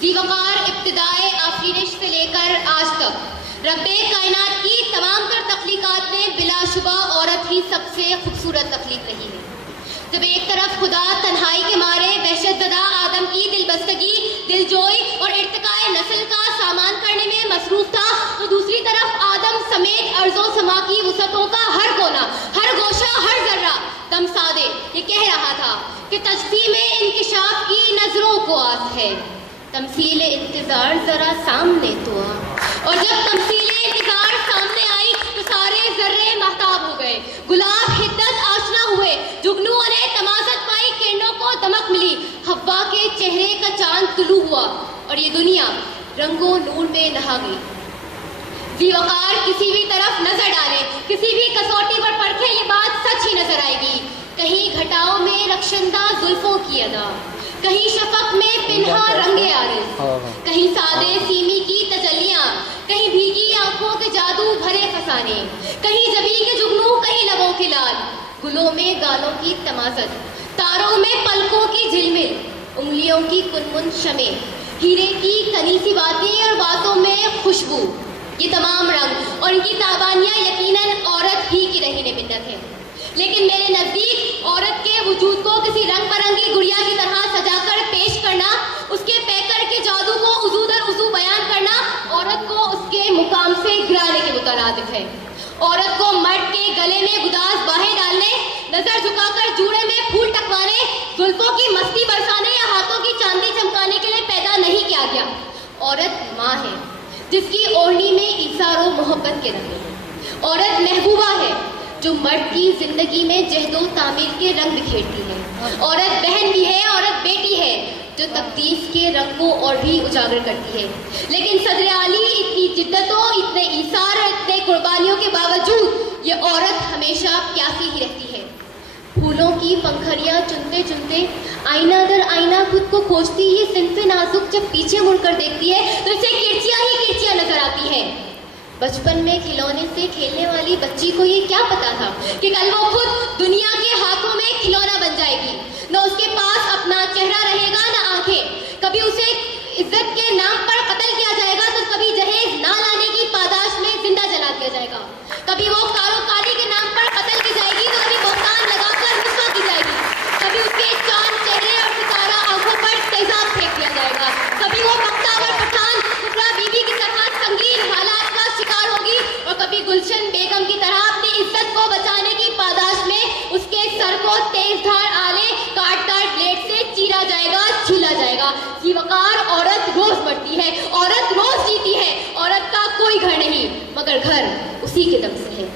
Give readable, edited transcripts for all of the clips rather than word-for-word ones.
ذی وقار ابتدائے آفرینش سے لے کر آج تک رب کائنات کی تمام تر تخلیقات میں بلا شبہ عورت ہی سب سے خوبصورت تخلیق رہی ہے. جب ایک طرف خدا تنہائی کے مارے وحشت زدہ آدم کی دل بستگی، دل جوئی اور ارتقاء نسل کا سامان کرنے میں مصروف تھا، تو دوسری طرف آدم سمیت ارض و سما کی وسعتوں کا ہر کونا، ہر گوشہ، ہر ذرہ دم سادے یہ کہہ رہا تھا کہ تجسیم انکشاف کی نظروں کو آس ہے، تمثیل انتظار ذرا سامنے تو آ. اور جب تمثیل انتظار سامنے آئی تو سارے ذرے مہتاب ہو گئے، گلاب حدت آشنا ہوئے، جگنو نے تمازت پائی، کرنوں کو دمک ملی، حوا کے چہرے کا چاند طلوع ہوا اور یہ دنیا رنگ و نور میں نہا گئی. ذی وقار کسی بھی طرف نظر ڈالے، کسی بھی کسوٹی پر پرکھے، یہ بات سچ ہی نظر آئے گی. کہیں گھٹاؤں میں رخشندہ زلفوں کی ادا، کہیں شفق میں پنہا رنگ عارض، کہیں سادے سیمی کی تجلیاں، کہیں بھیگی آنکھوں کے جادو بھرے فسانے، کہیں جبیں کے جگنو، کہیں لبوں کے لال، گلوں میں گالوں کی تمازت، تاروں میں پلکوں کی جھلمل، انگلیوں کی کنمن شمیں، ہیرے کی کنی سی باتیں اور باتوں میں خوشبو. یہ تمام رنگ اور ان کی تابانیاں یقیناً عورت ہی کی رہین منت ہے. لیکن میرے نزدیک عورت کے وجود کو کسی رنگ برنگی گڑیا کی طرح سجا کر پیش کرنا، اس کے پیکر کے جادو کو عضو در عضو بیان کرنا، عورت کو اس کے مقام سے گرانے کے مترادف ہے. عورت کو مرد کے گلے میں گداز باہیں ڈالنے، نظر جھکا کر جوڑے میں پھول ٹکوانے، زلفوں کی مستی برسانے یا ہاتھوں کی چاندی چمکانے کے لیے پیدا نہیں کیا گیا. عورت ماں ہے جس کی اوڑھنی میں ایثار و محبت کے رنگ ہیں. عورت محبوبہ ہے جو مرد کی زندگی میں جہد و تعمیر کے رنگ بکھیرتی ہے. عورت بہن بھی ہے، عورت بیٹی ہے جو تقدیس کے رنگ کو اور بھی اجاگر کرتی ہے. لیکن صدر عالی اتنی جدتوں، اتنے ایثار، اتنے قربانیوں کے باوجود یہ عورت ہمیشہ پیاسی ہی رہتی ہے. پھولوں کی پنکھڑیاں چنتے چنتے آئینہ در آئینہ خود کو کھوجتی یہ صنف نازک جب پیچھے مڑ کر دیکھتی ہے تو اسے کرچیاں ہی کرچیاں نظر آتی ہیں. بچپن میں کھلونے سے کھیلنے والی بچی کو یہ کیا پتا تھا کہ کل وہ خود دنیا کے ہاتھوں میں کھلونا بن جائے گی. نہ اس کے پاس اپنا چہرہ رہے گا، نہ آنکھیں. کبھی اسے عزت کے نام پر قتل کیا جائے گا تو کبھی جہیز نہ لانے کی پاداش میں زندہ جلا دیا جائے گا. کبھی وہ کاروکاری کے نام پر قتل کی جائے گی تو کبھی بہتان لگا کر رسوا کی جائے گی. کبھی اس کے چاند چہرے اور ستارہ آنکھوں پر تیزاب پھینک دیا جائے گا. کبھی وہ بختاور پٹھان ٹکڑا بیوی کی طرح سنگین حالات کا شکار ہوگی اور کبھی گلشن بیگم کی طرح اپنی عزت کو بچانے کی پاداش میں اس کے سر کو تیز دھار آلے کاٹ کاٹ بلیڈ سے چیرا جائے گا، چھیلا جائے گا. ذی وقار عورت روز بڑھتی ہے، عورت روز جیتی ہے. عورت کا کوئی گھر نہیں مگر گھر اسی کے دم سے ہے.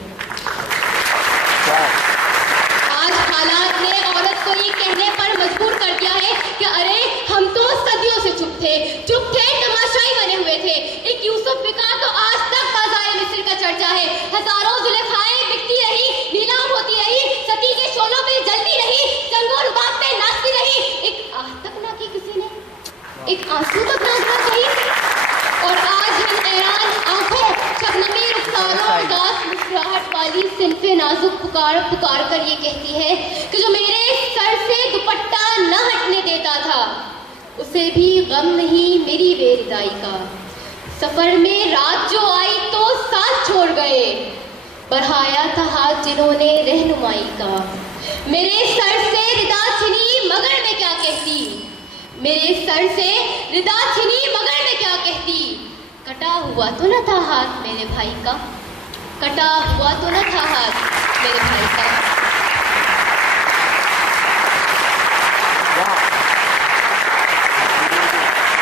آج حالات نے عورت کو یہ کہنے پر مجبور کر دیا ہے کہ ارے ہم تو صدیوں سے چپ تھے، تماشائی بنے ہوئے تھے. ایک یوسف بکا تو آج تک بازار مصر کا چرچا ہے. ہزاروں زلیخائیں بکتی رہی، نیلام ہوتی رہی، ستی کے شعلوں پہ جلتی رہی، جنگ و رباب پہ ناچتی رہی. ایک آہ تک نہ کی کسی نے، ایک آنسو تک نہ کہیں. اور آج ہم ایران آنکھوں، شبنمی رخساروں اور داس مسکراہٹ والی صنف نازک پکار پکار کر یہ کہتی ہے کہ جو میرے سر سے دوپٹہ نہ ہٹنے دیتا تھا اسے بھی غم نہیں میری بے ردائی کا. سفر میں رات جو آئی تو ساتھ چھوڑ گئے، بڑھایا تھا ہاتھ جنہوں نے رہنمائی کا. میرے سر سے ردا چھنی مگر میں کیا کہتی، میرے سر سے ردا چھنی مگر میں کیا کہتی. کٹا ہوا تو نہ تھا ہاتھ میرے بھائی کا، کٹا ہوا تو نہ تھا ہاتھ میرے بھائی کا.